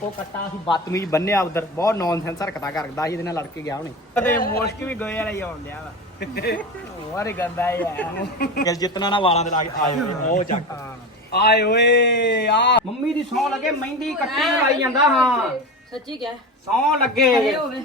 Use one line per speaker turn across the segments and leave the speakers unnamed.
ਉਹ ਕੱਟਾ ਸੀ ਬਦਤਮੀਜ਼ ਬੰਨਿਆ ਉਧਰ ਬਹੁਤ ਨੌਨਸੈਂਸ ਹਰਕਤਾਂ ਕਰਦਾ ਸੀ ਇਹਦੇ ਨਾਲ ਲੜ ਕੇ ਗਿਆ ਹੁਣੇ
ਤੇ ਮੁਸ਼ਕ ਵੀ ਗੋਏ ਵਾਲਾ ਹੀ ਆਉਣ ਡਿਆ ਵਾ ਹੋਰ ਗੰਦਾ ਯਾਰ
ਗਿਲ ਜਿੱਤਣਾ ਨਾ ਵਾਲਾਂ ਦੇ ਲਾ ਕੇ ਆਏ ਹੋਏ ਉਹ ਚੱਕ ਆਏ ਓਏ ਆ ਮੰਮੀ ਦੀ ਸੌਂ ਲੱਗੇ ਮਹਿੰਦੀ ਕੱਟੀ ਲਾਈ ਜਾਂਦਾ ਹਾਂ
ਸੱਚੀ ਕਿਹਾ
ਸੌਂ ਲੱਗੇ
ਖੜੇ ਹੋਵੇ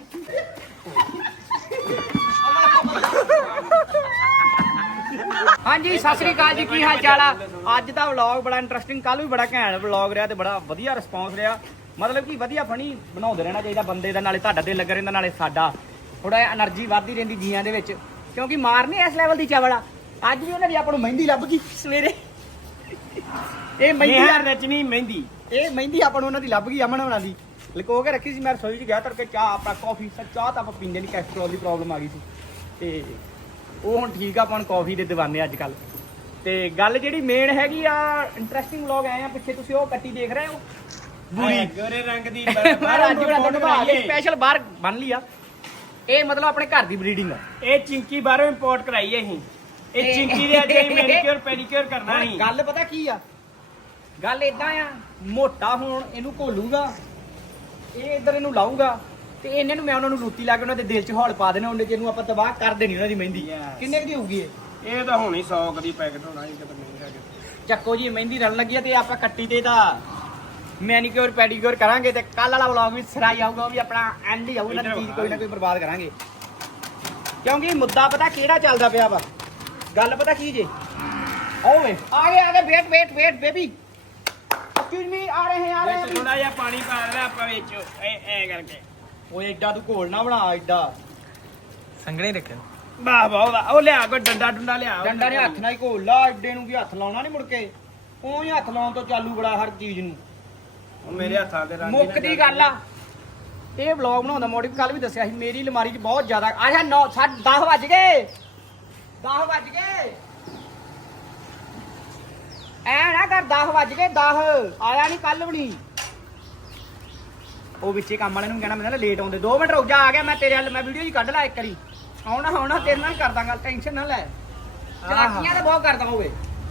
ਹਾਂਜੀ ਸਤਿ ਸ੍ਰੀ ਅਕਾਲ ਜੀ ਕੀ ਹਾਲ ਚਾਲ ਆ ਅੱਜ ਦਾ ਵਲੌਗ ਬੜਾ ਇੰਟਰਸਟਿੰਗ ਕੱਲ ਵੀ ਬੜਾ ਘੈਂਟ ਵਲੌਗ ਰਿਹਾ ਤੇ ਬੜਾ ਵਧੀਆ ਰਿਸਪੌਂਸ ਰਿਹਾ ਮਤਲਬ ਕਿ ਵਧੀਆ ਫਨੀ ਬਣਾਉਂਦੇ ਰਹਿਣਾ ਚਾਹੀਦਾ ਬੰਦੇ ਦਾ ਨਾਲੇ ਤੁਹਾਡਾ ਦਿਲ ਲੱਗ ਰਹਿੰਦਾ ਨਾਲੇ ਸਾਡਾ ਥੋੜਾ ਜਿਹਾ એનર્ਜੀ ਵੱਧਦੀ ਰਹਿੰਦੀ ਜੀਆਂ ਦੇ ਵਿੱਚ ਕਿਉਂਕਿ ਮਾਰਨੀ ਇਸ ਲੈਵਲ ਦੀ ਚਾਵਲ ਆ ਅੱਜ ਵੀ ਉਹਨਾਂ ਦੀ ਆਪਾਂ ਨੂੰ ਮਹਿੰਦੀ ਲੱਭ ਗਈ ਸਵੇਰੇ ਇਹ ਮਹਿੰਦੀ
ਯਾਰ ਰਚਨੀ ਮਹਿੰਦੀ
ਇਹ ਮਹਿੰਦੀ ਆਪਾਂ ਨੂੰ ਉਹਨਾਂ ਦੀ ਲੱਭ ਗਈ ਅਮਨ ਹੋਣਾ ਦੀ ਲੁਕੋ ਕੇ ਰੱਖੀ ਸੀ ਮੈਂ ਰਸੋਈ 'ਚ ਗਿਆ ਤੜਕੇ ਚਾਹ ਆਪਾਂ ਕਾਫੀ ਚਾਹ ਤਾਂ ਆਪਾਂ ਪੀਂਦੇ ਨਹੀਂ ਕੈਸਟਰੋਲ ਦੀ ਪ੍ਰੋਬਲਮ ਆ ਗਈ ਸੀ ਤੇ ਉਹ ਹੁਣ ਠੀਕ ਆ ਆਪਾਂ ਨੂੰ ਕਾਫੀ ਦੇ ਦੀਵਾਨੇ ਅੱਜ ਕੱਲ ਤੇ ਗੱਲ ਜਿਹੜੀ ਮੇਨ ਹੈਗੀ ਆ ਇੰਟਰਸਟਿੰਗ ਵਲੌਗ ਆਏ ਆ ਪਿੱਛੇ ਤੁਸੀਂ ਉਹ ਕੱਟੀ ਦੇਖ ਰਹੇ ਹੋ
ਬੂਰੀ ਗੋਰੇ ਰੰਗ ਦੀ
ਅੱਜ ਬੜਾ ਦਿਨ ਸਪੈਸ਼ਲ ਬਾਹਰ ਬਣ ਲਈ ਆ ਇਹ ਮਤਲਬ ਆਪਣੇ ਘਰ ਦੀ ਬਰੀਡਿੰਗ ਆ
ਇਹ ਚਿੰਕੀ ਬਾਹਰੋਂ ਇੰਪੋਰਟ ਕਰਾਈ ਹੈ ਅਸੀਂ ਇਹ ਚਿੰਕੀ ਦੇ ਅੱਗੇ ਮੈਨੀਕਿਉਰ ਪੈਡੀਕਿਉਰ ਕਰਨਾ ਨਹੀਂ
ਗੱਲ ਪਤਾ ਕੀ ਆ ਗੱਲ ਇਦਾਂ ਆ ਮੋਟਾ ਹੋਣ ਇਹਨੂੰ ਘੋਲੂਗਾ ਇਹ ਇੱਧਰ ਇਹਨੂੰ ਲਾਊਗਾ ਤੇ ਇਹਨਾਂ ਨੂੰ ਮੈਂ ਉਹਨਾਂ ਨੂੰ ਰੋਟੀ ਲਾ ਕੇ ਉਹਨਾਂ ਦੇ ਦਿਲ 'ਚ ਹੌਲ ਪਾ ਦੇਣਾ ਉਹਨੇ ਜਿਹਨੂੰ ਆਪਾਂ ਤਬਾਹ ਕਰ ਦੇਣੀ ਉਹਨਾਂ ਦੀ ਮਹਿੰਦੀ ਕਿੰਨੇ ਕੁ ਦੀ ਹੋਊਗੀ
ਇਹ ਤਾਂ ਹੁਣੀ 100 ਕਦੀ ਪੈਕਟ ਹੋਣਾ ਇਹ ਕਿਤੇ ਮਹਿੰਗਾ
ਚੱਕੋ ਜੀ ਮਹਿੰਦੀ ਰਲਣ ਲੱਗੀ ਆ ਤੇ ਆਪਾਂ ਕੱਟੀ ਤੇ ਤਾਂ ਮੈਨੀਕਿਉਰ ਪੈਡੀਕਿਉਰ ਕਰਾਂਗੇ ਤੇ ਕੱਲ ਵਾਲਾ ਵਲੌਗ ਵੀ ਸਰਾਈ ਆਊਗਾ ਉਹ ਵੀ ਆਪਣਾ ਐਂਡ ਹੀ ਆਊਗਾ ਨਾ ਚੀਜ਼ ਕੋਈ ਨਾ ਕੋਈ ਬਰਬਾਦ ਕਰਾਂਗੇ ਕਿਉਂਕਿ ਮੁੱਦਾ ਪਤਾ ਕਿਹੜਾ ਚੱਲਦਾ ਪਿਆ ਵਾ ਗੱਲ ਪਤਾ ਕੀ ਜੇ ਓਏ ਆ ਗਏ ਵੇਟ ਬੇਬੀ ਐਕਸਕਿਊਜ਼ ਮੀ ਆ ਰਹੇ
ਵਿੱਚ ਥੋੜਾ ਜਿਹਾ ਪਾਣੀ ਪਾ ਦੇਣਾ ਆਪਾਂ ਵਿੱਚ ਐ ਕਰਕੇ
ਓਏ ਐਡਾ ਤੂੰ ਘੋਲ ਨਾ ਬਣਾ ਐਡਾ
ਸੰਗਣੇ ਰੱਖਿਆ
ਵਾਹ ਵਾਹ ਉਹ ਲਿਆ ਕੋਈ ਡੰਡਾ ਡੁੰਡਾ ਲਿਆ
ਡੰਡਾ ਨੇ ਹੱਥ ਨਾਲ ਹੀ ਘੋਲ ਲਾ ਐਡੇ ਨੂੰ ਕੀ ਹੱਥ ਲਾਉਣਾ ਨਹੀਂ ਮੁੜ ਕੇ ਉਹ ਹੀ ਹੱਥ ਲਾਉਣ ਤੋਂ ਚਾਲੂ ਬੜਾ ਹਰ ਚੀਜ਼ ਨੂੰ
ਉਹ ਮੇਰੇ ਹੱਥਾਂ ਦੇ ਰੰਗ
ਮੁੱਕ ਦੀ ਗੱਲ ਆ ਇਹ ਵਲੌਗ ਬਣਾਉਂਦਾ ਮੋਟਿਵ ਕੱਲ ਵੀ ਦੱਸਿਆ ਸੀ ਮੇਰੀ ਅਲਮਾਰੀ 'ਚ ਬਹੁਤ ਜ਼ਿਆਦਾ ਆਹ 9 10 ਵੱਜ ਗਏ 10 ਵੱਜ ਗਏ ਐ ਨਾ ਕਰ 10 ਵੱਜ ਗਏ 10 ਆਇਆ ਨਹੀਂ ਕੱਲ ਵੀ ਨਹੀਂ ਉਹ ਵਿੱਚੇ ਕੰਮ ਵਾਲੇ ਨੂੰ ਕਹਿਣਾ ਮੈਂ ਨਾ ਲੇਟ ਆਉਂਦੇ 2 ਮਿੰਟ ਰੁਕ ਜਾ ਆ ਗਿਆ ਮੈਂ ਤੇਰੇ ਵੱਲ ਮੈਂ ਵੀਡੀਓ ਹੀ ਕੱਢ ਲਾ ਇੱਕ ਵਾਰੀ ਆਉਣਾ ਤੇਰੇ ਨਾਲ ਕਰਦਾ ਗੱਲ ਟੈਨਸ਼ਨ ਨਾ ਲੈ ਚਲਾਕੀਆਂ ਤਾਂ ਬਹੁਤ ਕਰਦਾ ਹੋਵੇ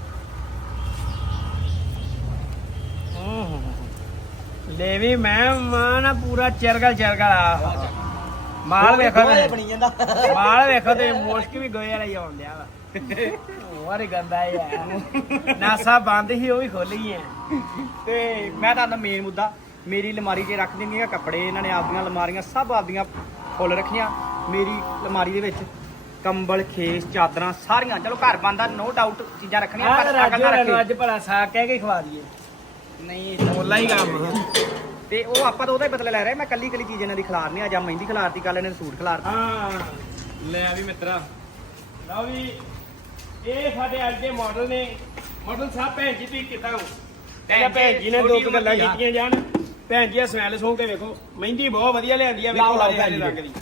ਲੈ ਵੀ ਮੈਂ ਮਾਂ ਪੂਰਾ ਚਰਗਲ ਆ ਮਾਲ ਵੇਖੋ ਤੇ
ਬਣੀ ਜਾਂਦਾ
ਮਾਲ ਵੇਖੋ ਤੇ ਮੁਸ਼ਕ ਵੀ ਗੋਏ ਵਾਲਾ ਹੀ ਆਉਣ ਡਿਆ ਵਾ ਹੋਰ ਗੰਦਾ ਯਾਰ ਨਾਸਾ ਬੰਦ ਹੀ ਉਹ ਵੀ ਖੋਲੀ ਹੈ
ਤੇ ਮੈਂ ਤੁਹਾਨੂੰ ਮੇਨ ਮੁੱਦਾ ਮੇਰੀ ਅਲਮਾਰੀ 'ਚ ਰੱਖ ਦਿੰਦੀਆਂ ਕੱਪੜੇ ਇਹਨਾਂ ਨੇ ਆਪਦੀਆਂ ਅਲਮਾਰੀਆਂ ਸਭ ਆਪਦੀਆਂ ਫੁੱਲ ਰੱਖੀਆਂ ਮੇਰੀ ਅਲਮਾਰੀ ਦੇ ਵਿੱਚ ਕੰਬਲ ਖੇਸ ਚਾਦਰਾਂ ਸਾਰੀਆਂ ਚਲੋ ਘਰ ਬੰਦਾ ਨੋ ਡਾਊਟ ਚੀਜ਼ਾਂ ਰੱਖਣੀਆਂ ਪਰ ਅਕਲ ਨਾ ਰੱਖੇ
ਅੱਜ ਭਲਾ ਸਾਗ ਕਹਿ ਕੇ ਖਵਾ ਦਈਏ
ਨਹੀਂ
ਮੋਲਾ ਹੀ ਕੰਮ
ਤੇ ਉਹ ਆਪਾਂ ਤਾਂ ਉਹਦਾ ਹੀ ਬਦਲਾ ਲੈ ਰਹੇ ਮੈਂ ਕੱਲੀ ਚੀਜ਼ ਇਹਨਾਂ ਦੀ ਖਿਲਾਰਨੀ ਆ ਜਾਂ ਮਹਿੰਦੀ ਖਿਲਾਰਤੀ ਕੱਲ ਇਹਨਾਂ ਨੇ ਸੂਟ ਖਿਲਾਰਤਾ
ਹਾਂ ਲੈ ਵੀ ਮਿੱਤਰਾ ਲਓ ਵੀ ਇਹ ਸਾਡੇ ਅੱਜ ਦੇ ਮਾਡਲ ਨੇ ਮਾਡਲ ਸਾਹਿਬ ਭੈਣ ਜੀ ਤੁਸੀਂ ਕਿੱਦਾਂ ਹੋ ਪਹਿਲਾਂ ਭੈਣ ਜੀ ਨੇ ਦੋ ਕੁ ਗੱਲਾਂ ਕੀਤੀਆਂ ਜਾਣ ਭੈਣ ਜੀ ਸਮੈਲ ਸੌਂ ਕੇ ਵੇਖੋ ਮਹਿੰਦੀ ਬਹੁਤ ਵਧੀਆ ਲਿਆਂਦੀ ਆ ਵੇਖੋ
ਲਾਓ
ਹਰੇ ਰੰਗ ਦੀ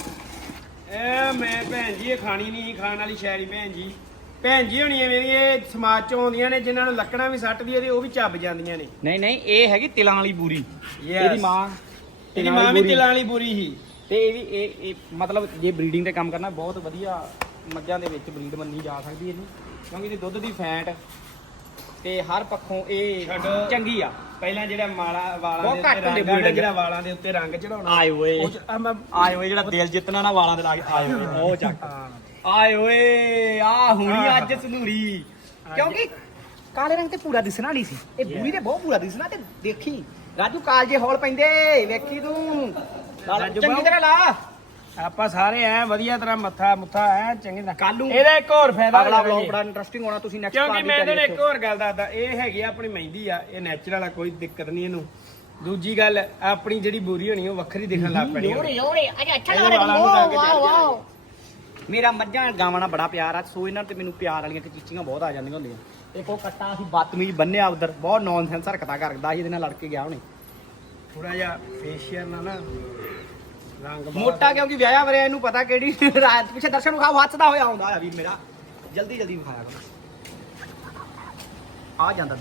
ਇਹ ਮੈਂ ਭੈਣ ਜੀ ਇਹ ਖਾਣੀ ਨਹੀਂ ਖਾਣ ਵਾਲੀ ਸ਼ਾਇਰੀ ਭੈਣ ਜੀ ਹੋਣੀ ਮੇਰੀ ਇਹ ਸਮਾਜ ਚੋਂ ਆਉਂਦੀਆਂ ਨੇ ਜਿਨ੍ਹਾਂ ਨੂੰ ਲੱਕੜਾਂ ਵੀ ਸੱਟਦੀ ਤੇ ਉਹ ਵੀ ਚੱਬ ਜਾਂਦੀਆਂ ਨੇ
ਨਹੀਂ ਇਹ ਹੈਗੀ ਤਿਲਾਂ ਵਾਲੀ ਬੂਰੀ ਇਹਦੀ ਮਾਂ
ਵੀ ਤਿਲਾਂ ਵਾਲੀ ਬੁਰੀ ਸੀ
ਤੇ ਇਹ ਵੀ ਇਹ ਮਤਲਬ ਜੇ ਬਰੀਡਿੰਗ ਤੇ ਕੰਮ ਕਰਨਾ ਬਹੁਤ ਵਧੀਆ ਮੱਝਾਂ ਦੇ ਵਿੱਚ ਬਰੀਡ ਮੰਨੀ ਜਾ ਸਕਦੀ ਇਹਨੂੰ ਕਿਉਂਕਿ ਇਹਦੀ ਦੁੱਧ ਦੀ ਫੈਟ ਤੇ ਹਰ ਪੱਖੋਂ ਇਹ ਚੰਗੀ ਆ
ਪਹਿਲਾਂ ਜਿਹੜਾ ਵਾਲਾਂ
ਬਹੁਤ
ਦੇ
ਘੱਟ ਹੁੰਦੇ
ਉੱਤੇ
ਬੂਟ
ਜਿਹੜਾ ਵਾਲਾਂ ਦੇ ਉੱਤੇ ਰੰਗ ਚੜਾਉਣਾ
ਆਏ ਓਏ ਜਿਹੜਾ ਦਿਲ ਜਿੱਤਣਾ ਨਾ ਵਾਲਾਂ ਦੇ ਲਾ ਕੇ ਆਏ ਓਏ ਉਹ ਚੱਕ ਆਏ ਓਏ ਆ ਹੁਣੀ ਅੱਜ ਸੰਧੂਰੀ ਕਿਉਂਕਿ ਕਾਲੇ ਰੰਗ ਤੇ ਪੂਰਾ ਦਿਸਣਾ ਨਹੀਂ ਸੀ ਇਹ ਬੂਰੀ ਤੇ ਬਹੁਤ ਪੂਰਾ ਦਿਸਣਾ ਤੇ ਦੇਖੀ ਰਾਜੂ ਕਾਲਜੇ ਹੌਲ ਪੈਂਦੇ ਵੇਖੀ ਤੂੰ ਚੰਗੀ ਤਰ੍ਹਾਂ ਲਾ
ਆਪਾਂ ਸਾਰੇ ਐ ਵਧੀਆ ਤਰ੍ਹਾਂ ਮੁੱਥਾ ਐ ਚੰਗੀ ਤਰ੍ਹਾਂ
ਕੱਲ ਨੂੰ
ਇਹਦਾ ਇੱਕ ਹੋਰ ਫਾਇਦਾ
ਅਗਲਾ ਵਲੌਗ ਬੜਾ ਇੰਟਰਸਟਿੰਗ ਹੋਣਾ ਤੁਸੀਂ ਨੈਕਸਟ
ਕਿਉਂਕਿ ਮੈਂ ਤੁਹਾਨੂੰ ਇੱਕ ਹੋਰ ਗੱਲ ਦੱਸਦਾ ਇਹ ਹੈਗੀ ਆ ਆਪਣੀ ਮਹਿੰਦੀ ਆ ਇਹ ਨੈਚੁਰਲ ਆ ਕੋਈ ਦਿੱਕਤ ਨਹੀਂ ਇਹਨੂੰ ਦੂਜੀ ਗੱਲ ਆਪਣੀ ਜਿਹੜੀ ਬੂਰੀ ਹੋਣੀ ਉਹ ਵੱਖਰੀ ਦਿਖਣ ਲੱਗ ਪੈਣੀ
ਓਏ ਅਜੇ ਅੱਛਾ ਲੱਗ ਰਿਹਾ ਵਾਓ
ਮੇਰਾ ਮੱਝਾਂ ਗਾਵਾਂ ਨਾਲ ਬੜਾ ਪਿਆਰ ਆ ਸੋ ਇਹਨਾਂ ਤੇ ਮੈਨੂੰ ਪਿਆਰ ਵਾਲੀਆਂ ਚੀਚੀਆਂ ਬਹੁਤ ਆ ਜਾਂਦੀਆਂ ਹੁੰਦੀਆਂ ਇੱਕ ਉਹ ਕੱਟਾ ਸੀ ਬਦਤਮੀਜ਼ ਬੰਨਿਆ ਉਧਰ ਬਹੁਤ ਨੌਨਸੈਂਸ ਹਰਕਤਾਂ ਕਰਦਾ ਸੀ ਇਹਦੇ ਨਾਲ ਲੜ ਕੇ ਗਿਆ ਉਹਨੇ
ਥੋੜਾ ਜਿਹਾ ਫੇਸ਼ੀਅਲ ਨਾਲ ਨਾ ਰੰਗ
ਮੋਟਾ ਕਿਉਂਕਿ ਵਿਆਹਿਆ ਵਰਿਆ ਇਹਨੂੰ ਪਤਾ ਕਿਹੜੀ ਰਾਤ ਪਿੱਛੇ ਦਰਸ਼ਨ ਨੂੰ ਖਾਓ ਹੱਥਦਾ ਹੋਇਆ ਆਉਂਦਾ ਆ ਵੀ ਮੇਰਾ ਜਲਦੀ ਵਿਖਾਇਆ ਕਰੋ ਆ ਜਾਂਦਾ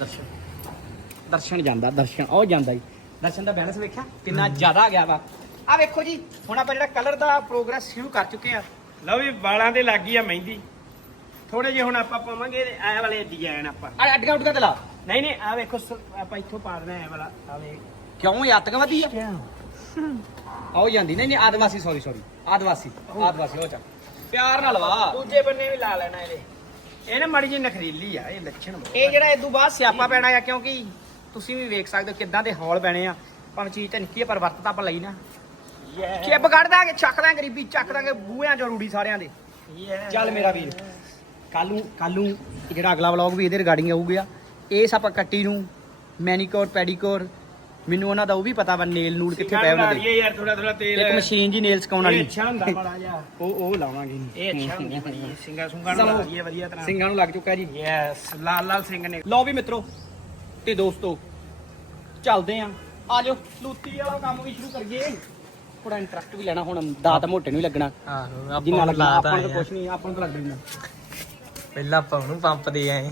ਦਰਸ਼ਨ ਜਾਂਦਾ ਦਰਸ਼ਨ ਉਹ ਜਾਂਦਾ ਜੀ ਦਰਸ਼ਨ ਦਾ ਬੈਲੈਂਸ ਵੇਖਿਆ ਕਿੰਨਾ ਜ਼ਿਆਦਾ ਗਿਆ ਵਾ ਆ ਵੇਖੋ ਜੀ ਹੁਣ ਆਪਾਂ ਜਿਹੜਾ ਕਲਰ ਦਾ ਪ੍ਰੋਗਰੈਸ ਸ਼ੁਰੂ ਕਰ ਚੁੱਕੇ ਆ
ਲਓ ਵੀ ਵਾਲਾਂ ਤੇ ਲੱਗ ਗਈ ਆ ਮਹਿੰਦੀ ਥੋੜੇ ਜਿਹੇ ਹੁਣ ਆਪਾਂ ਪਾਵਾਂਗੇ ਐ ਵਾਲੇ ਡਿਜ਼ਾਈਨ ਆਪਾਂ
ਆ ਅੱਡਗਾ ਉੱਡਗਾ ਤੇ ਲਾ
ਨਹੀਂ ਆ ਵੇਖੋ ਆਪਾਂ ਇੱਥੋਂ ਪਾ ਦੇਣਾ ਐ ਵਾਲਾ ਆ ਵੇ
ਕਿਉਂ ਇਹ ਆਤੰਕਵਾਦੀ ਆ ਆਓ ਜਾਂਦੀ ਨਹੀਂ ਆਦਿਵਾਸੀ ਸੌਰੀ ਆਦਿਵਾਸੀ ਹੋ ਚੱਲ ਪਿਆਰ ਨਾਲ ਵਾ
ਦੂਜੇ ਬੰਨੇ ਵੀ ਲਾ ਲੈਣਾ ਇਹ ਨਾ ਮਾੜੀ ਜਿਹੀ ਨਖਰੀਲੀ ਆ ਇਹ ਲੱਛਣ
ਇਹ ਜਿਹੜਾ ਇਦੋਂ ਬਾਅਦ ਸਿਆਪਾ ਪੈਣਾ ਆ ਕਿਉਂਕਿ ਤੁਸੀਂ ਵੀ ਵੇਖ ਸਕਦੇ ਹੋ ਕਿੱਦਾਂ ਦੇ ਹੌਲ ਪੈਣੇ ਆ ਭਾਵੇਂ ਚੀਜ਼ ਤਾਂ ਨਿੱਕੀ ਆ ਪਰ ਵਰਤ ਤਾਂ ਆਪਾਂ ਲਈ ਨਾ ਚਿੱਬ ਕੱਢ ਦਾਂਗੇ ਚੱਕ ਦਾਂਗੇ ਗਰੀਬੀ ਚੱਕ ਦਾਂਗੇ ਬੂਹਿਆਂ ਚੋਂ ਰੂੜੀ ਸਾਰਿਆਂ ਦੇ ਚੱਲ ਮੇਰਾ ਵੀਰ ਕੱਲ ਨੂੰ ਜਿਹੜਾ ਅਗਲਾ ਵਲੌਗ ਵੀ ਇਹਦੇ ਰਿਗਾਰਡਿੰਗ ਆਊਗਾ ਇਸ ਆਪਾਂ ਕੱਟੀ ਨੂੰ ਮੈਨੀਕੋਰ ਪੈਡੀਕੋਰ ਮੈਨੂੰ ਉਹਨਾਂ ਦਾ ਉਹ ਵੀ ਪਤਾ ਵਾ ਨੇਲ ਨੂਲ ਕਿੱਥੇ ਪਏ ਉਹਨਾਂ ਦੇ
ਯਾਰ ਥੋੜਾ ਤੇਲ
ਇੱਕ ਮਸ਼ੀਨ ਜੀ ਨੇਲ ਸਿਕਾਉਣ ਵਾਲੀ
ਅੱਛਾ ਹੁੰਦਾ ਬੜਾ ਜਿਹਾ
ਉਹ ਲਾਵਾਂਗੇ
ਇਹ ਅੱਛਾ ਹੁੰਦਾ ਬੜੀ ਸਿੰਗਾ ਸੁੰਗਾ ਨੂੰ ਲਾ ਦਈਏ ਵਧੀਆ ਤਰ੍ਹਾਂ
ਸਿੰਘਾਂ ਨੂੰ ਲੱਗ ਚੁੱਕਾ ਜੀ
ਯੈਸ ਲਾਲ ਸਿੰਘ ਨੇ
ਲਓ ਵੀ ਮਿੱਤਰੋ ਤੇ ਦੋਸਤੋ ਚੱਲਦੇ ਆਂ ਆਜੋ ਲੂਤੀ ਵਾਲਾ ਕੰਮ ਵੀ ਸ਼ੁਰੂ ਕਰੀਏ ਥੋੜਾ ਇੰਟਰਸਟ ਵੀ ਲੈਣਾ ਹੁਣ ਦਾਤ ਮੋਟੇ ਨੂੰ ਹੀ ਲੱਗਣਾ
ਆਹੋ
ਜਿੰਨਾ
ਆਪਾਂ
ਲੱਗਣਾ
ਲਾਤਾ
ਆਪਾਂ ਨੂੰ ਤਾਂ ਕੁਛ ਨਹੀਂ ਆਪਾਂ ਨੂੰ ਤਾਂ ਲੱਗ ਰਿਹਾ
ਪਹਿਲਾਂ ਆਪਾਂ ਉਹਨੂੰ ਪੰਪ ਦੇ ਆਏ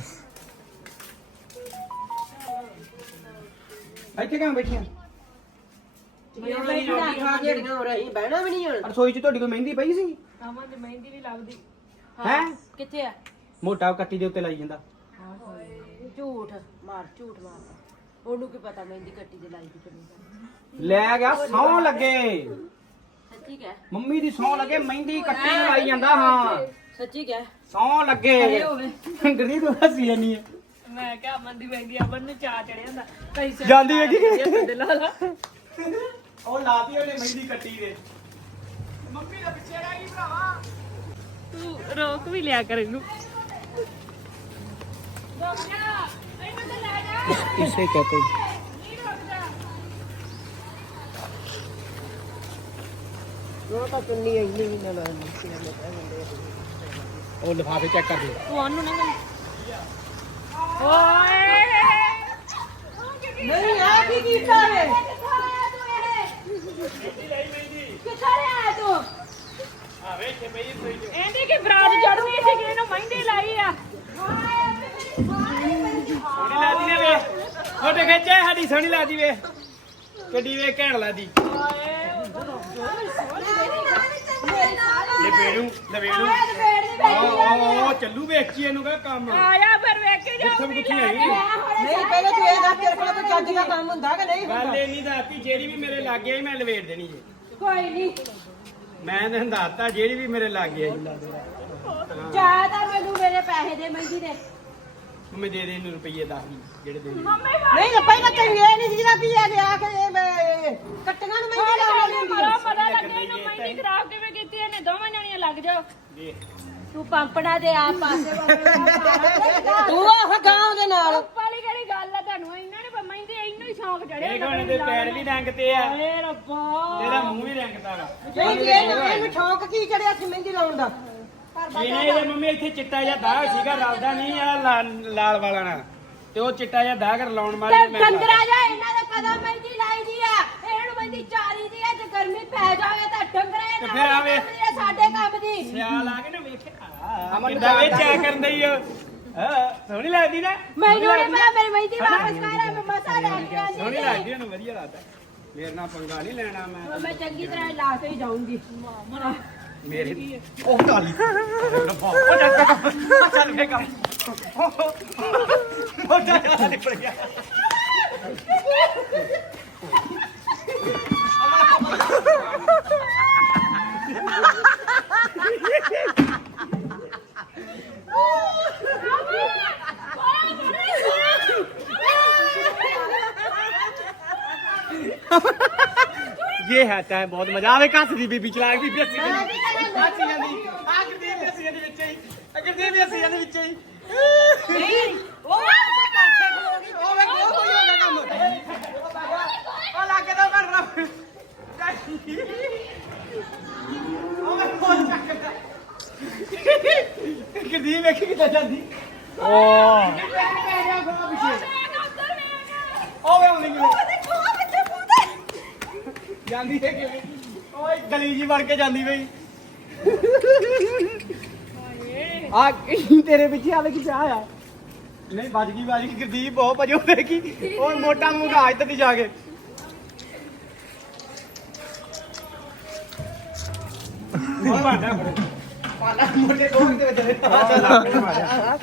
ਇੱਥੇ ਕਿਉਂ ਬੈਠੀਆਂ
ਬਹਿਣਾ ਵੀ ਨਹੀਂ ਹੁਣ
ਰਸੋਈ 'ਚ ਤੁਹਾਡੀ ਕੋਈ ਮਹਿੰਦੀ ਪਈ ਸੀ
ਆਵਾਂ ਤੇ ਮਹਿੰਦੀ ਨਹੀਂ ਲੱਭਦੀ
ਹੈ
ਕਿੱਥੇ ਆ
ਮੋਟਾ ਕੱਟੀ ਦੇ ਉੱਤੇ ਲਾਈ ਜਾਂਦਾ
ਝੂਠ ਮਾਰ ਉਹਨੂੰ ਕੀ ਪਤਾ ਮਹਿੰਦੀ ਕੱਟੀ ਦੇ ਲਾਈ ਦੀ ਕਿੰਨੀ
ਲੈ ਗਿਆ ਸੌਂ ਲੱਗੇ
ਸੱਚੀ ਕਹਿ
ਮੰਮੀ ਦੀ ਸੌਂ ਲੱਗੇ ਮਹਿੰਦੀ ਕੱਟੀ ਨੂੰ ਲਾਈ ਜਾਂਦਾ ਹਾਂ
ਸੱਚੀ ਕਹਿ
ਸੌਂ ਲੱਗੇ ਗਰੀ ਤੋਂ ਹੱਸੀ ਜਾਨੀ ਹੈ
ਮੈਂ ਕਿਹਾ ਅਮਨ ਦੀ ਮਹਿੰਦੀ ਅਮਨ ਨੂੰ ਚਾਹ ਚੜਿਆ ਹੁੰਦਾ ਕਈ
ਜਾਂਦੀ ਵੇਖੀ
ਉਹ ਲਾਤੀ ਉਹਨੇ ਮਹਿੰਦੀ ਕੱਟੀ ਦੇ ਮੰਮੀ ਦਾ ਪਿੱਛੇ ਰਹਿ ਗਈ ਭਰਾਵਾ
ਤੂੰ ਰੋਕ ਵੀ ਲਿਆ ਕਰ ਇਹਨੂੰ
ਇਸੇ ਕਹਤੇ ਉਹ ਲਿਫਾਫੇ ਚੈੱਕ ਕਰ ਲਿਓ
ਤੂੰ ਉਹਨੂੰ ਨਾ ਓਏ ਨਹੀਂ ਆ ਕੀ ਕੀਤਾ ਵੇ ਕਿੱਥੇ ਆਇਆ ਤੂੰ
ਆ ਵੇਖੇ ਪਈ ਸੋਈ ਜੋ
ਇਹਦੀ ਕੀ ਬਰਾਤ ਚੜਨੀ ਸੀ ਕਿ ਇਹਨੂੰ ਮਹਿੰਦੀ ਲਾਈ ਆ
ਸੋਹਣੀ ਲਾਦੀ ਨੇ ਵੇ ਫੋਟੋ ਖਿੱਚੇ ਸਾਡੀ ਸੋਹਣੀ ਲਾਦੀ ਵੇ ਕਿੱਡੀ ਵੇ ਘੈਂਟ ਲਾਦੀ ਲਵੇੜੂ ਉਹ ਚੱਲੂ ਵੇਖੀ ਇਹਨੂੰ ਕਹ ਕੰਮ
ਆਇਆ ਫਿਰ ਵੇਖ ਕੇ
ਕਿੱਥੇ ਕਿੱਥੇ ਆਈ
ਨਹੀਂ ਪਹਿਲਾਂ ਤੂੰ ਇਹ ਦੱਸ ਤੇਰੇ ਕੋਲ ਕੋਈ ਚੱਜ ਦਾ ਕੰਮ ਹੁੰਦਾ ਕਿ ਨਹੀਂ
ਗੱਲ ਇਹ ਨਹੀਂ ਦੱਸਦੀ ਜਿਹੜੀ ਵੀ ਮੇਰੇ ਲਾਗੇ ਆਈ ਮੈਂ ਲਵੇੜ ਦੇਣੀ ਜੇ
ਕੋਈ ਨਹੀਂ
ਮੈਂ ਤੈਨੂੰ ਦੱਸਤਾ ਜਿਹੜੀ ਵੀ ਮੇਰੇ ਲਾਗੇ ਆਈ
ਚਾਹ ਤਾਂ ਮੈਨੂੰ ਮੇਰੇ ਪੈਸੇ ਦੇ ਮਹਿੰਦੀ ਦੇ
ਮੰਮੀ ਦੇ ਦੇ ਇਹਨੂੰ ਰੁਪਈਏ 10 ਜਿਹੜੇ ਦੇ
ਮੰਮੀ ਨਹੀਂ ਪਹਿਲਾਂ ਤੈਨੂੰ ਇਹ ਨਹੀਂ ਜਿਹੜਾ ਵੀ ਇਹ ਲਿਆ ਕੇ ਕੱਟੀਆਂ ਨੂੰ ਮਹਿੰਦੀ ਲਾਉਣੀ ਹੁੰਦੀ ਆ ਪਤਾ ਲੱਗੇ ਇਹਨੂੰ ਮਹਿੰਦੀ ਖਰਾਬ ਕਿਵੇਂ ਕੀਤੀ ਇਹਨੇ ਦੋਵਾਂ ਜਣੀਆਂ ਲੱਗ ਜਾਓ
ਦੇ
ਤੂੰ ਪੰਪੜਾ ਦੇ ਆ ਪਾਸੇ ਤੂੰ ਆਹ ਗਾਂਵ ਦੇ ਨਾਲ ਵਾਲੀ ਕਿਹੜੀ ਗੱਲ ਆ ਤੁਹਾਨੂੰ ਇਹਨਾਂ ਨੇ ਮਹਿੰਦੀ ਇਹਨੂੰ ਹੀ ਸ਼ੌਂਕ ਚੜਿਆ
ਇਹ ਗਾਣੇ ਦੇ ਪੈਰ ਵੀ ਰੰਗਤੇ ਆ
ਏ ਰੱਬਾ
ਤੇਰਾ ਮੂੰਹ ਵੀ ਰੰਗਤਾ ਵਾ
ਨਹੀਂ ਇਹਨੂੰ ਸ਼ੌਂਕ ਕੀ ਚੜਿਆ ਸੀ ਮਹਿੰਦੀ ਲਾਉਣ ਦਾ
ਇਹਨੇ ਇਹਦੇ ਮੰਮੀ ਇੱਥੇ ਚਿੱਟਾ ਜਿਹਾ ਦਾਗ ਸੀਗਾ ਰਲਦਾ ਨਹੀਂ ਆ ਲਾਲ ਵਾਲਾ ਨਾਲ ਤੇ ਉਹ ਚਿੱਟਾ ਜਿਹਾ ਦਾਗ ਲਾਉਣ ਮਾਰੇ ਮੈਂ
ਡੰਗਰਾ ਜਾ ਇਹਨਾਂ ਦੇ ਪਤਾ ਮਹਿੰਦੀ ਲਾਈ ਦੀ ਆ ਇਹਨੂੰ ਮਹਿੰਦੀ ਚਾਰੀ ਦੀ ਆ ਜੇ ਗਰਮੀ ਪੈ ਜਾਵੇ ਤਾਂ ਡੰਗਰਾ ਇਹ
ਤੇ ਫਿਰ ਆਵੇ।
ਸਾਡੇ ਕੰਮ ਦੀ
ਸਿਆਲ ਆ ਕੇ ਨਾ ਵੇਖਿਆ ਕਿੱਦਾਂ ਵੇਚਿਆ ਕਰਨ ਦਈ ਹਾਂ ਸੋਹਣੀ ਲੱਗਦੀ ਨਾ
ਮੈਨੂੰ ਨਹੀਂ ਪਤਾ ਮੇਰੀ ਮਹਿੰਦੀ ਵਾਪਸ ਕਰ ਮੈਂ ਮਸਾ ਲੈ ਕੇ ਆਂਦੀ
ਸੋਹਣੀ ਲੱਗਦੀ ਉਹਨੂੰ ਵਧੀਆ ਲੱਗਦਾ ਮੇਰੇ ਨਾਲ ਪੰਗਾ ਨਹੀਂ ਲੈਣਾ
ਮੈਂ ਚੰਗੀ ਤਰ੍ਹਾਂ ਲਾ ਕੇ ਹੀ ਜਾਊਂਗੀ
ਮੇਰੇ
ਉਹ ਗੱਲ ਚੱਲ ਫੇਰ ਕੰਮ ਮੋਟਾ ਜਿਆਦਾ ਨਿਕਲ ਗਿਆ ये है ਤਾਂ ਬਹੁਤ ਮਜ਼ਾ ਆਵੇ ਕੱਸ ਦੀ ਬੀਬੀ ਚਲਾ ਕੇ ਬੀਬੀ ਹੱਸੀ ਜਾਂਦੀ ਹੱਸੀ ਜਾਂਦੀ ਵਿੱਚ ਹੀ ਅਗਰ ਦੇ ਹੱਸੀ ਜਾਂਦੀ ਵਿੱਚ ਹੀ
ਨਹੀਂ ਉਹ ਪਾਸੇ ਖਲੋਗੀ
ਉਹ ਵੇ ਕੋਈ ਹੋ ਗਿਆ ਕੰਮ ਉਹ ਲੱਗ ਗਿਆ ਕਰ ਰਾ ਉਹ ਵੇ ਕੋਈ ਚੱਕਦਾ ਕਿਰਦੀ ਵੇਖੀ ਕਿੱਦਾਂ ਜਾਂਦੀ ਉਹ ਉਹ ਵੇ ਹੁੰਦੀ ਜਾਂਦੀ ਹੈ ਕਿਵੇਂ ਓਏ ਗਲੀ ਜੀ ਵੜ ਕੇ ਜਾਂਦੀ ਬਈ ਆ ਤੇਰੇ ਪਿੱਛੇ ਆਵੇ ਕਿ ਚਾਹ ਆ ਨਹੀਂ ਵੱਜ ਗਈ ਗੁਰਦੀਪ ਬਹੁਤ ਭਜੋ ਦੇਖੀ ਉਹ ਮੋਟਾ ਮੂੰਹ ਦਾ ਇੱਧਰ ਦੀ ਜਾ ਕੇ ਪਾਲਾ ਮੋਟੇ ਦੋਗ ਦੇ ਵਿੱਚ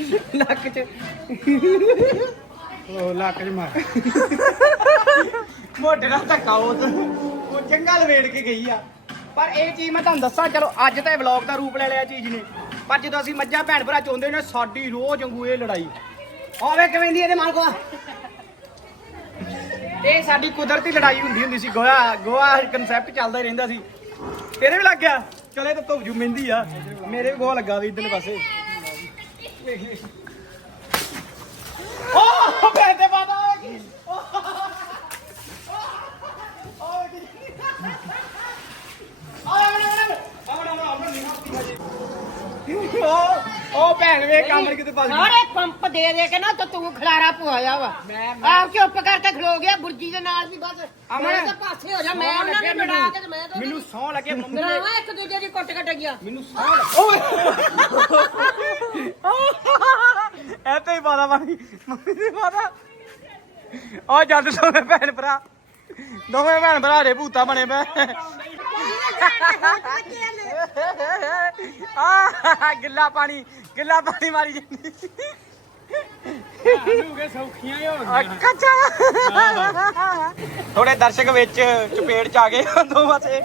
ਲੱਕ ਚ
ਉਹ ਲੱਕ ਚ ਮਾਰ
ਮੋਟੇ ਨਾਲ ਧੱਕਾ ਉਹ ਚੰਗਾ ਲਵੇੜ ਕੇ ਗਈ ਆ। ਪਰ ਇਹ ਚੀਜ਼ ਮੈਂ ਤੁਹਾਨੂੰ ਦੱਸਾਂ, ਚਲੋ ਅੱਜ ਤਾਂ ਇਹ ਵਲੌਗ ਦਾ ਰੂਪ ਲੈ ਲਿਆ ਚੀਜ਼ ਨੇ, ਪਰ ਜਦੋਂ ਅਸੀਂ ਮੱਝਾਂ ਭੈਣ ਭਰਾ ਚੋਂਦੇ ਨੇ ਸਾਡੀ ਰੋਜ਼ ਵਾਂਗੂ ਇਹ ਲੜਾਈ ਆਵੇ ਕਿਵੇਂ ਦੀ ਇਹਦੇ ਮਾਲਕੋ। ਇਹ ਸਾਡੀ ਕੁਦਰਤੀ ਲੜਾਈ ਹੁੰਦੀ ਸੀ। ਗੋਹਾ ਕਨਸੈਪਟ ਚੱਲਦਾ ਹੀ ਰਹਿੰਦਾ ਸੀ। ਤੇਰੇ ਵੀ ਲੱਗ ਗਿਆ? ਚਲੇ ਤਾਂ ਧੁੱਪ ਜੂ ਮਹਿੰਦੀ ਆ, ਮੇਰੇ ਵੀ ਗੋਹਾ ਲੱਗਾ ਵੀ ਇਧਰਲੇ ਪਾਸੇ। ਓ ਬੈਠੇ ਬਾਬਾ ਉਹ ਭੈਣ ਵੇ ਕੰਮ ਕਿਤੇ ਪਾ
ਸਾਰੇ ਪੰਪ ਦੇ ਕੇ ਨਾ ਤਾਂ ਤੂੰ ਖਲਾਰਾ ਪਵਾਇਆ ਵਾ। ਆਪ ਚੁੱਪ ਕਰਕੇ ਖਲੋ ਗਿਆ ਬੁਰਜੀ ਦੇ ਨਾਲ ਵੀ ਬਸ।
ਅਮਨ
ਤਾਂ ਪਾਸੇ ਹੋ ਜਾ, ਮੈਂ ਉਹਨਾਂ ਨੇ ਲੜਾ ਕੇ ਤੇ ਮੈਂ ਤਾਂ
ਮੈਨੂੰ ਸੌਂ ਲੱਗੇ ਮੰਮੀ ਨੇ
ਲੜਾਵਾ ਇੱਕ ਦੂਜੇ ਦੀ ਕੁੱਟ ਕੱਟ ਗਿਆ।
ਮੈਨੂੰ ਸੌਂ ਐ ਤੇ ਹੀ ਪਾਦਾ ਪਾਣੀ ਮੰਮੀ ਦੀ ਪਾਦਾ। ਉਹ ਜੱਦ ਦੋਵੇਂ ਭੈਣ ਭਰਾ ਦੇ ਭੂਤਾ ਬਣੇ ਪਏ। ਆ ਗਿੱਲਾ ਪਾਣੀ ਮਾਰੀ ਜਾਂਦੀ।
ਸੌਖੀਆਂ ਹੀ ਹੋ ਗਈਆਂ।
ਕੱਚਾ ਥੋੜੇ ਦਰਸ਼ਕ ਵਿੱਚ ਚਪੇੜ ਚ ਆ ਗਏ ਦੋ ਪਾਸੇ।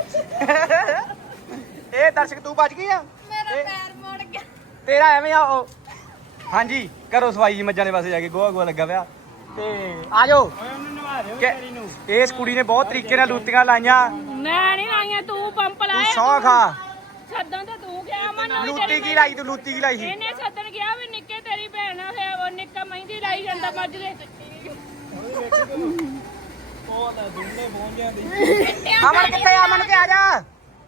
ਇਹ ਦਰਸ਼ਕ ਤੂੰ ਬਚ ਗਈ ਆ?
ਮੇਰਾ ਪੈਰ ਮੁੜ ਗਿਆ।
ਤੇਰਾ ਐਵੇਂ ਆ ਉਹ। ਹਾਂਜੀ ਕਰੋ ਸਫਾਈ ਜੀ ਮੱਝਾਂ ਦੇ ਪਾਸੇ ਜਾ ਕੇ, ਗੋਹਾ ਲੱਗਾ ਪਿਆ ਤੇ ਆ ਜਾਓ।
ਉਹਨੂੰ ਨਵਾ ਦਿਓ ਵਿਚਾਰੀ ਨੂੰ।
ਇਸ ਕੁੜੀ ਨੇ ਬਹੁਤ ਤਰੀਕੇ ਨਾਲ ਲੂਤੀਆਂ ਲਾਈਆਂ।
ਮੈਂ ਨਹੀਂ ਲਾਈਆਂ, ਤੂੰ ਪੰਪ
ਤੂੰ
ਲਾਇਆ।
ਸੌਂ ਖਾ।
ਸੱਦਣ ਤੇ ਤੂੰ ਗਿਆ ਮਨ।
ਲੂਤੀ ਕੀ ਲਾਈ ਤੂੰ? ਲੂਤੀ ਕੀ ਲਾਈ ਸੀ?
ਇਹਨੇ ਸੱਦਣ ਗਿਆ ਵੀ ਨਿੱਕੇ ਤੇਰੀ ਭੈਣ ਆ, ਫੇ ਉਹ ਨਿੱਕਾ ਮਹਿੰਦੀ ਲਾਈ ਜਾਂਦਾ ਮੱਝ ਦੇ।
ਅਮਨ ਕਿੱਥੇ ਆ? ਅਮਨ ਕੇ ਆ ਜਾ।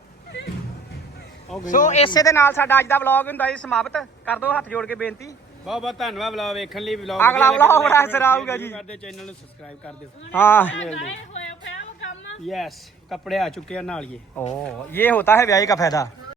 ਸੋ ਇਸੇ ਦੇ ਨਾਲ ਸਾਡਾ ਅੱਜ ਦਾ ਵਲੌਗ ਹੁੰਦਾ ਜੀ ਸਮਾਪਤ। ਕਰ ਦੋ ਹੱਥ ਜੋੜ ਕੇ ਬੇਨਤੀ।
ਬਹੁਤ ਬਹੁਤ ਧੰਨਵਾਦ ਵਲੌਗ ਵੇਖਣ ਲਈ। ਵਲੌਗ
ਅਗਲਾ ਵਲੌਗ ਬੜਾ ਸਿਰਾ ਆਊਗਾ ਜੀ।
ਕਰਦੇ ਚੈਨਲ ਨੂੰ ਸਬਸਕ੍ਰਾਈਬ ਕਰ ਦਿਓ।
हाँ
ਹੋਇਆ ਪਿਆ ਉਹ ਕੰਮ।
ਯੈਸ ਕੱਪੜੇ ਆ ਚੁੱਕੇ ਆ ਨਾਲ ਇਹ।
ओह ये होता है ब्याह का फायदा।